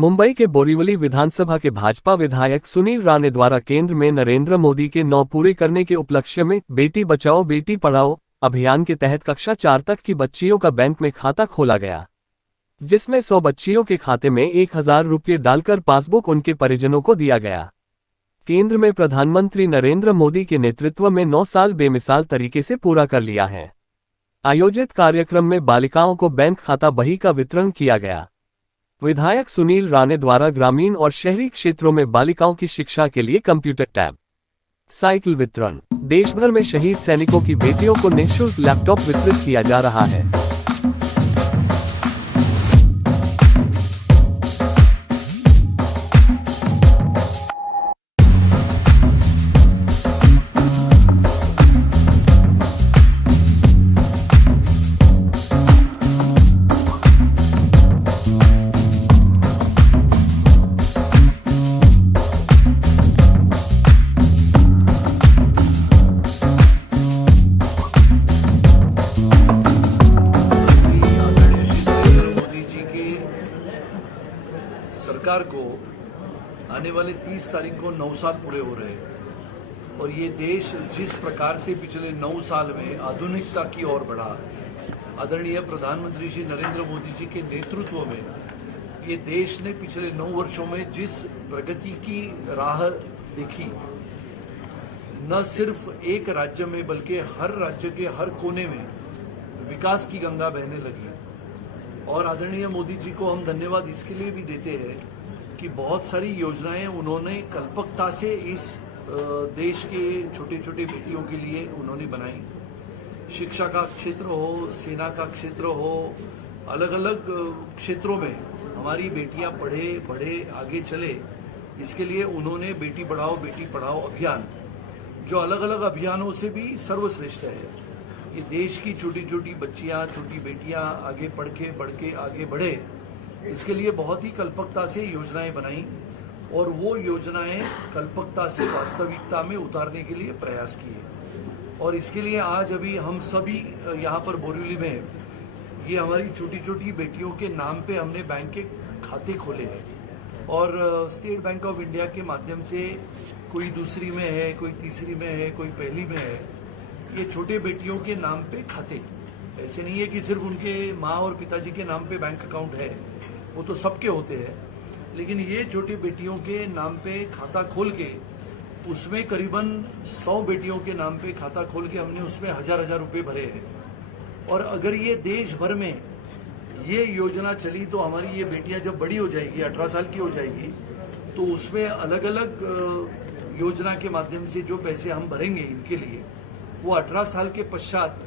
मुंबई के बोरीवली विधानसभा के भाजपा विधायक सुनील राणे द्वारा केंद्र में नरेंद्र मोदी के 9 पूरे करने के उपलक्ष्य में बेटी बचाओ बेटी पढ़ाओ अभियान के तहत कक्षा 4 तक की बच्चियों का बैंक में खाता खोला गया, जिसमें 100 बच्चियों के खाते में 1000 रुपये डालकर पासबुक उनके परिजनों को दिया गया। केंद्र में प्रधानमंत्री नरेंद्र मोदी के नेतृत्व में 9 साल बेमिसाल तरीके से पूरा कर लिया है। आयोजित कार्यक्रम में बालिकाओं को बैंक खाता बही का वितरण किया गया। विधायक सुनील राणे द्वारा ग्रामीण और शहरी क्षेत्रों में बालिकाओं की शिक्षा के लिए कंप्यूटर टैब, साइकिल वितरण, देश भर में शहीद सैनिकों की बेटियों को निःशुल्क लैपटॉप वितरित किया जा रहा है। सरकार को आने वाले 30 तारीख को 9 साल पूरे हो रहे हैं और ये देश जिस प्रकार से पिछले 9 साल में आधुनिकता की ओर बढ़ा, आदरणीय प्रधानमंत्री श्री नरेंद्र मोदी जी के नेतृत्व में ये देश ने पिछले 9 वर्षों में जिस प्रगति की राह देखी, न सिर्फ एक राज्य में बल्कि हर राज्य के हर कोने में विकास की गंगा बहने लगी। और आदरणीय मोदी जी को हम धन्यवाद इसके लिए भी देते हैं कि बहुत सारी योजनाएं उन्होंने कल्पकता से इस देश के छोटे छोटे बेटियों के लिए उन्होंने बनाई। शिक्षा का क्षेत्र हो, सेना का क्षेत्र हो, अलग अलग क्षेत्रों में हमारी बेटियां पढ़े बढ़े आगे चले, इसके लिए उन्होंने बेटी बढ़ाओ बेटी पढ़ाओ अभियान, जो अलग अलग अभियानों से भी सर्वश्रेष्ठ है। ये देश की छोटी छोटी बच्चियां, छोटी बेटियां आगे बढ़ के आगे बढ़े, इसके लिए बहुत ही कल्पकता से योजनाएं बनाई और वो योजनाएं कल्पकता से वास्तविकता में उतारने के लिए प्रयास किए। और इसके लिए आज अभी हम सभी यहाँ पर बोरीवली में ये हमारी छोटी छोटी बेटियों के नाम पे हमने बैंक के खाते खोले हैं और स्टेट बैंक ऑफ इंडिया के माध्यम से कोई दूसरी में है, कोई तीसरी में है, कोई पहली में है, ये छोटे बेटियों के नाम पे खाते। ऐसे नहीं है कि सिर्फ उनके माँ और पिताजी के नाम पे बैंक अकाउंट है, वो तो सबके होते हैं, लेकिन ये छोटी बेटियों के नाम पे खाता खोल के उसमें करीबन 100 बेटियों के नाम पे खाता खोल के हमने उसमें हजार रुपए भरे हैं। और अगर ये देश भर में ये योजना चली तो हमारी ये बेटियां जब बड़ी हो जाएगी, 18 साल की हो जाएगी, तो उसमें अलग अलग योजना के माध्यम से जो पैसे हम भरेंगे इनके लिए, वो 18 साल के पश्चात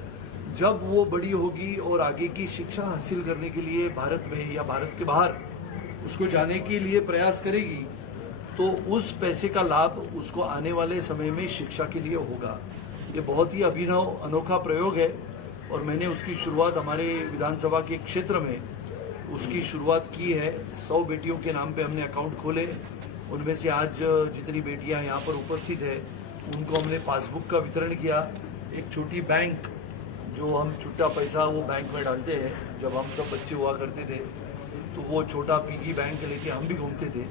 जब वो बड़ी होगी और आगे की शिक्षा हासिल करने के लिए भारत में या भारत के बाहर उसको जाने के लिए प्रयास करेगी, तो उस पैसे का लाभ उसको आने वाले समय में शिक्षा के लिए होगा। ये बहुत ही अभिनव अनोखा प्रयोग है और मैंने उसकी शुरुआत हमारे विधानसभा के क्षेत्र में उसकी शुरुआत की है। 100 बेटियों के नाम पे हमने अकाउंट खोले, उनमें से आज जितनी बेटियां यहाँ पर उपस्थित है उनको हमने पासबुक का वितरण किया। एक छोटी बैंक, जो हम छुट्टा पैसा वो बैंक में डालते हैं, जब हम सब बच्चे हुआ करते थे तो वो छोटा पिगी बैंक लेके हम भी घूमते थे,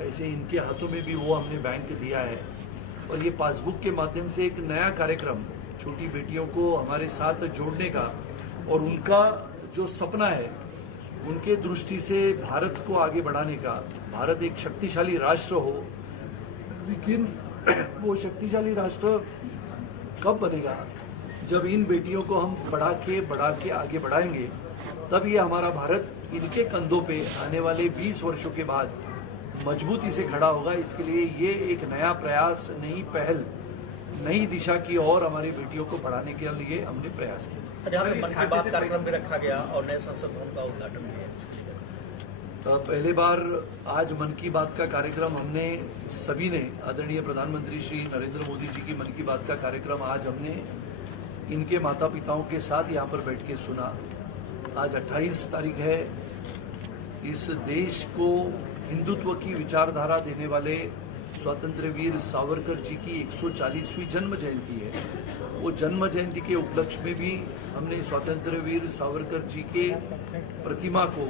ऐसे इनके हाथों में भी वो हमने बैंक दिया है। और ये पासबुक के माध्यम से एक नया कार्यक्रम छोटी बेटियों को हमारे साथ जोड़ने का और उनका जो सपना है उनके दृष्टि से भारत को आगे बढ़ाने का। भारत एक शक्तिशाली राष्ट्र हो, लेकिन वो शक्तिशाली राष्ट्र कब बनेगा जब इन बेटियों को हम बढ़ा के आगे बढ़ाएंगे, तब ये हमारा भारत इनके कंधों पे आने वाले 20 वर्षों के बाद मजबूती से खड़ा होगा। इसके लिए ये एक नया प्रयास, नई पहल, नई दिशा की ओर हमारी बेटियों को बढ़ाने के लिए हमने प्रयास किया। मन की बात कार्यक्रम भी रखा गया और नए संसद भवन का उद्घाटन किया। पहले बार आज मन की बात का कार्यक्रम हमने सभी ने, आदरणीय प्रधानमंत्री श्री नरेंद्र मोदी जी की मन की बात का कार्यक्रम आज हमने इनके माता पिताओं के साथ यहाँ पर बैठ के सुना। आज 28 तारीख है। इस देश को हिंदुत्व की विचारधारा देने वाले स्वतंत्र वीर सावरकर जी की 140वीं जन्म जयंती है। वो जन्म जयंती के उपलक्ष्य में भी हमने स्वतंत्र वीर सावरकर जी के प्रतिमा को,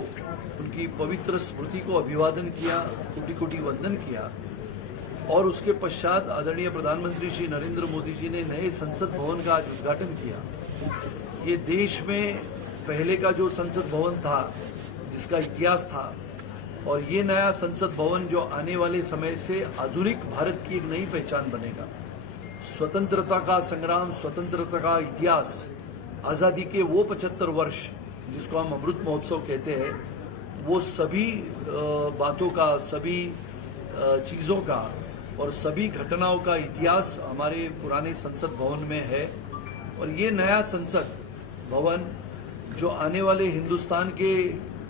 उनकी पवित्र स्मृति को अभिवादन किया, कोटि कोटि वंदन किया। और उसके पश्चात आदरणीय प्रधानमंत्री श्री नरेंद्र मोदी जी ने नए संसद भवन का आज उद्घाटन किया। ये देश में पहले का जो संसद भवन था, जिसका इतिहास था, और ये नया संसद भवन जो आने वाले समय से आधुनिक भारत की एक नई पहचान बनेगा। स्वतंत्रता का संग्राम, स्वतंत्रता का इतिहास, आज़ादी के वो 75 वर्ष जिसको हम अमृत महोत्सव कहते हैं, वो सभी बातों का, सभी चीज़ों का और सभी घटनाओं का इतिहास हमारे पुराने संसद भवन में है। और ये नया संसद भवन जो आने वाले हिंदुस्तान के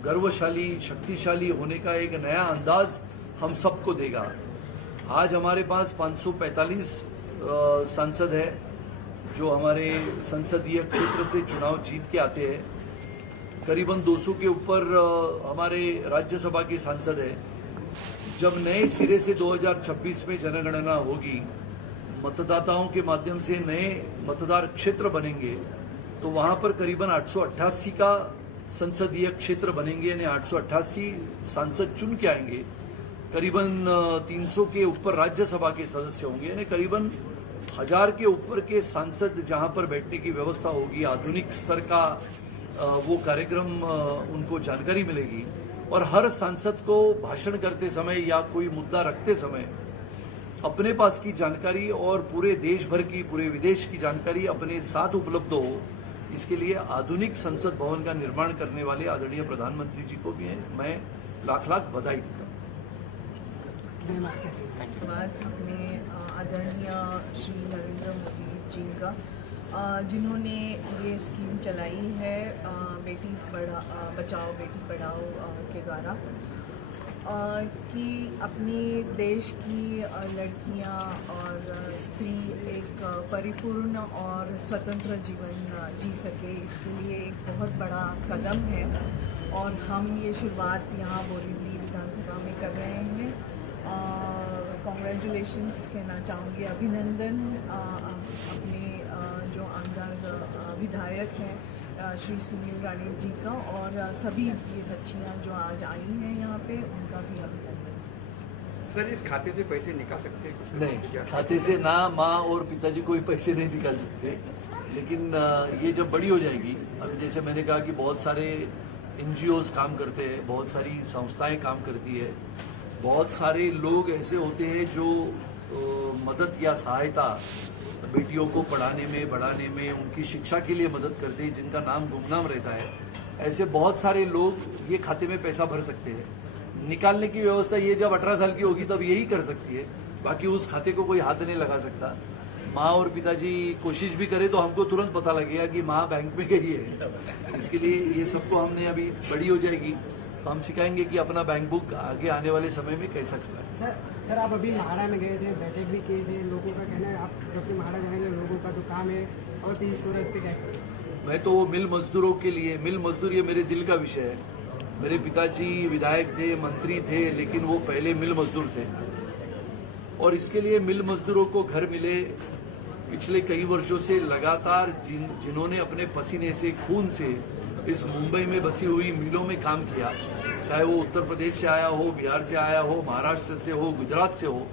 गर्वशाली, शक्तिशाली होने का एक नया अंदाज हम सबको देगा। आज हमारे पास 545 सांसद है जो हमारे संसदीय क्षेत्र से चुनाव जीत के आते हैं। करीबन 200 के ऊपर हमारे राज्यसभा के सांसद है। जब नए सिरे से 2026 में जनगणना होगी, मतदाताओं के माध्यम से नए मतदार क्षेत्र बनेंगे, तो वहां पर करीबन 888 का संसदीय क्षेत्र बनेंगे, यानी 888 सांसद चुन के आएंगे। करीबन 300 के ऊपर राज्यसभा के सदस्य होंगे, यानी करीबन 1000 के ऊपर के सांसद जहां पर बैठने की व्यवस्था होगी। आधुनिक स्तर का वो कार्यक्रम उनको जानकारी मिलेगी। और हर सांसद को भाषण करते समय या कोई मुद्दा रखते समय अपने पास की जानकारी और पूरे देश भर की, पूरे विदेश की जानकारी अपने साथ उपलब्ध हो, इसके लिए आधुनिक संसद भवन का निर्माण करने वाले आदरणीय प्रधानमंत्री जी को भी मैं लाख लाख बधाई देता हूँ। अपने आदरणीय श्री नरेंद्र मोदी जी का, जिन्होंने ये स्कीम चलाई है बेटी बचाओ बेटी पढ़ाओ के द्वारा, कि अपने देश की लड़कियां और स्त्री एक परिपूर्ण और स्वतंत्र जीवन जी सके, इसके लिए एक बहुत बड़ा कदम है। और हम ये शुरुआत यहाँ बोरीवली विधानसभा में कर रहे हैं। कॉन्ग्रेचुलेशंस कहना चाहूँगी, अभिनंदन अपने जो आमदार विधायक हैं श्री सुनील राणे जी का, और सभी ये बच्चियाँ जो आज आई हैं यहाँ पे, उनका भी अभिनंदन। सर, इस खाते से पैसे निकाल सकते हैं? नहीं, खाते से ना माँ और पिताजी कोई पैसे नहीं निकाल सकते। लेकिन ये जब बड़ी हो जाएगी, अब जैसे मैंने कहा कि बहुत सारे NGOs काम करते हैं, बहुत सारी संस्थाएं काम करती है, बहुत सारे लोग ऐसे होते हैं जो मदद या सहायता बेटियों को पढ़ाने में, बढ़ाने में, उनकी शिक्षा के लिए मदद करते हैं, जिनका नाम गुमनाम रहता है। ऐसे बहुत सारे लोग ये खाते में पैसा भर सकते हैं। निकालने की व्यवस्था ये जब 18 साल की होगी तब यही कर सकती है, बाकी उस खाते को कोई हाथ नहीं लगा सकता। माँ और पिताजी कोशिश भी करे तो हमको तुरंत पता लगेगा कि माँ बैंक में गई है। इसके लिए ये सबको हमने, अभी बड़ी हो जाएगी तो हम सिखाएंगे कि अपना बैंक बुक आगे आने वाले समय में कैसा चला। सर, आप अभी महाड़ा में गए थे, बैठक भी किए थे, लोगों का कहना है आप जब से महाड़ा जाएंगे लोगों का जो काम है और 300 पे क्या? मैं तो वो मिल मजदूरों के लिए, मिल मजदूर ये मेरे दिल का विषय है। मेरे पिताजी विधायक थे, मंत्री थे, लेकिन वो पहले मिल मजदूर थे और इसके लिए मिल मजदूरों को घर मिले। पिछले कई वर्षों से लगातार जिन्होंने अपने पसीने से, खून से इस मुंबई में बसी हुई मिलों में काम किया, चाहे वो उत्तर प्रदेश से आया हो, बिहार से आया हो, महाराष्ट्र से हो, गुजरात से हो,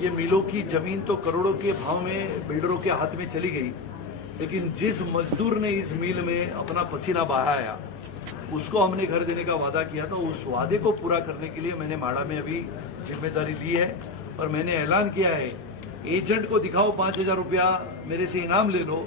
ये मिलों की जमीन तो करोड़ों के भाव में बिल्डरों के हाथ में चली गई, लेकिन जिस मजदूर ने इस मिल में अपना पसीना बहाया उसको हमने घर देने का वादा किया था। उस वादे को पूरा करने के लिए मैंने माड़ा में अभी जिम्मेदारी ली है और मैंने ऐलान किया है, एजेंट को दिखाओ 5000 रुपया मेरे से इनाम ले लो,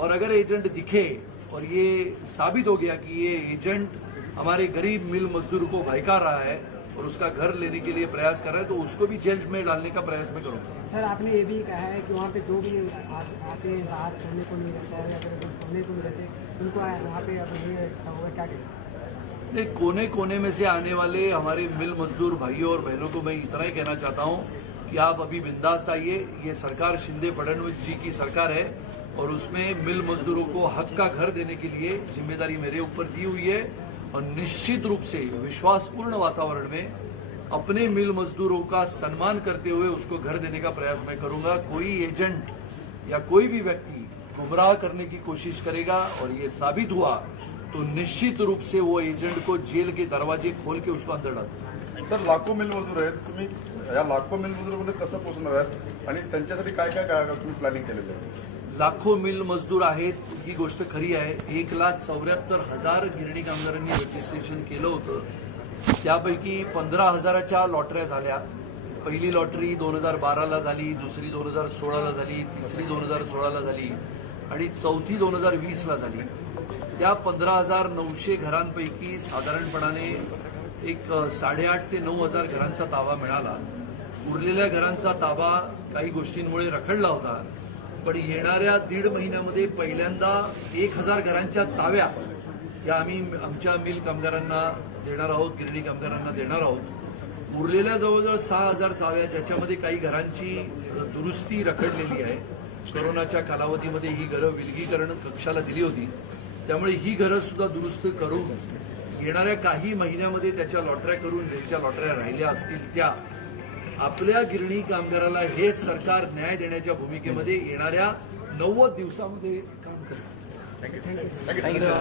और अगर एजेंट दिखे और ये साबित हो गया कि ये एजेंट हमारे गरीब मिल मजदूर को भयका रहा है और उसका घर लेने के लिए प्रयास कर रहा है, तो उसको भी जेल में डालने का प्रयास मैं करूँगा। सर, आपने ये भी कहा है कि वहाँ पे जो भी आते हैं रात सोने को नहीं रहता है, अगर सोने को नहीं रहते उनको वहाँ पे क्या कहते हैं? नहीं, कोने कोने में से आने वाले हमारे मिल मजदूर भाइयों और बहनों को मैं इतना ही कहना चाहता हूँ कि आप अभी बिंदास्त आइए। ये सरकार शिंदे फडणवीस जी की सरकार है और उसमें मिल मजदूरों को हक का घर देने के लिए जिम्मेदारी मेरे ऊपर दी हुई है और निश्चित रूप से विश्वासपूर्ण वातावरण में अपने मिल मजदूरों का सम्मान करते हुए उसको घर देने का प्रयास मैं करूंगा। कोई एजेंट या कोई भी व्यक्ति गुमराह करने की कोशिश करेगा और ये साबित हुआ तो निश्चित रूप से वो एजेंट को जेल के दरवाजे खोल के उसको अंदर डाल। सर, लाखो मिलमजूर आहेत, तुम्ही या लाखो मिलमजुरांमध्ये कसं पोहोचणार आहात आणि त्यांच्यासाठी काय काय काय तुम्ही प्लॅनिंग केलेलं आहे? लाखो मिल मजदूर आहेत ही गोष्ट खरी आहे। 1,74,000 गिरणी कामगारांनी रजिस्ट्रेशन केलं होतं, त्यापैकी 15,000च्या लॉटऱ्या झाल्या। पहिली लॉटरी 2012ला झाली, दुसरी 2016ला झाली, तिसरी 2016ला झाली आणि चौथी 2020ला झाली। त्या 15,900 घरांपैकी साधारणपणाने एक 8,500 ते 9,000 घरांचा ताबा मिळाला। उरलेल्या घरांचा ताबा काही गोष्टींमुळे रखडला होता, पण येणाऱ्या 1.5 महिन्यामध्ये पहिल्यांदा 1,000 घरांच्या चाव्या या आम्ही आमच्या मिल कामगारांना देणार आहोत, गिरणी कामगारांना देणार आहोत। उरलेल्या जवळजवळ 6,000 चाव्या, ज्याच्यामध्ये काही घरांची दुरुस्ती रखडलेली आहे। कोरोनाच्या कालावधीमध्ये ही घरं विलगीकरण कक्षाला दिली होती, त्यामुळे ही घरं सुद्धा दुरुस्त करून येणाऱ्या काही महिन्यामध्ये त्याच्या लॉटऱ्या करून ज्यांच्या लॉटऱ्या राहिल्या असतील त्या आपल्या गिरणी कामगाराला हे सरकार न्याय देण्याच्या भूमिकेमध्ये येणाऱ्या 90 दिवसामध्ये काम करेल। थँक्यू.